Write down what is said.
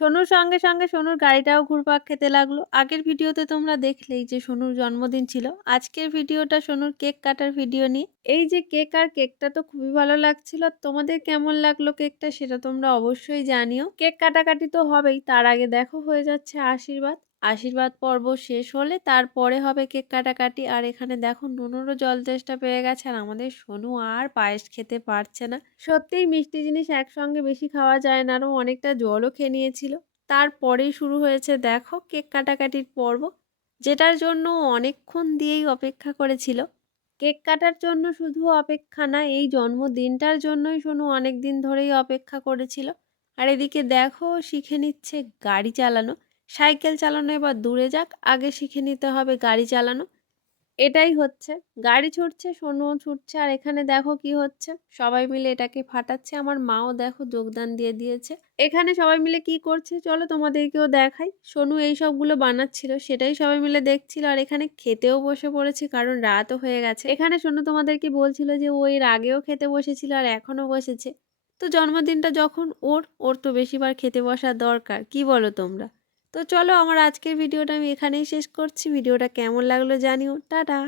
সোনুর সঙ্গে সঙ্গে সোনুর গাড়িটাও ঘুরপাক খেতে লাগলো। আগের ভিডিওতে তোমরা দেখলেই যে সোনুর জন্মদিন ছিল। আজকের ভিডিওটা সোনুর কেক কাটার ভিডিও নিয়ে। এই যে কেক, আর কেকটা তো খুবই ভালো লাগছিল। তোমাদের কেমন লাগলো কেকটা সেটা তোমরা অবশ্যই জানিও। কেক কাটাকাটি তো হবেই, তার আগে দেখো হয়ে যাচ্ছে আশীর্বাদ। আশীর্বাদ পর্ব শেষ হলে তারপরে হবে কেক কাটাকাটি। আর এখানে দেখো নুনুরও জল তেষ্টা পেয়ে গেছে, আর আমাদের সোনু আর পায়েস খেতে পারছে না। সত্যিই মিষ্টি জিনিস একসঙ্গে বেশি খাওয়া যায় না, আরও অনেকটা জলও খেয়ে নিয়েছিল। তারপরেই শুরু হয়েছে দেখো কেক কাটাকাটির পর্ব, যেটার জন্য অনেকক্ষণ দিয়েই অপেক্ষা করেছিল। কেক কাটার জন্য শুধু অপেক্ষা না, এই জন্মদিনটার জন্যই সোনু অনেক দিন ধরেই অপেক্ষা করেছিল। আর এদিকে দেখো শিখে নিচ্ছে গাড়ি চালানো। সাইকেল চালানো এবার দূরে যাক, আগে শিখে নিতে হবে গাড়ি চালানো। এটাই হচ্ছে, গাড়ি ছুটছে, সোনুও ছুটছে, আর এখানে দেখো কি হচ্ছে, সবাই মিলে এটাকে ফাটাচ্ছে। আমার মাও দেখো যোগদান দিয়ে দিয়েছে। এখানে সবাই মিলে কি করছে চলো তোমাদেরকেও দেখাই। সোনু এই সবগুলো বানাচ্ছিল, সেটাই সবাই মিলে দেখছিল। আর এখানে খেতেও বসে পড়েছে, কারণ রাতও হয়ে গেছে। এখানে সোনু তোমাদেরকে বলছিল যে ও এর আগেও খেতে বসেছিল আর এখনো বসেছে। তো জন্মদিনটা যখন ওর ওর তো বেশিবার খেতে বসার দরকার, কি বলো তোমরা? তো চলো, আমার আজকের ভিডিওটা আমি এখানেই শেষ করছি। ভিডিওটা কেমন লাগলো জানিও। টাটা।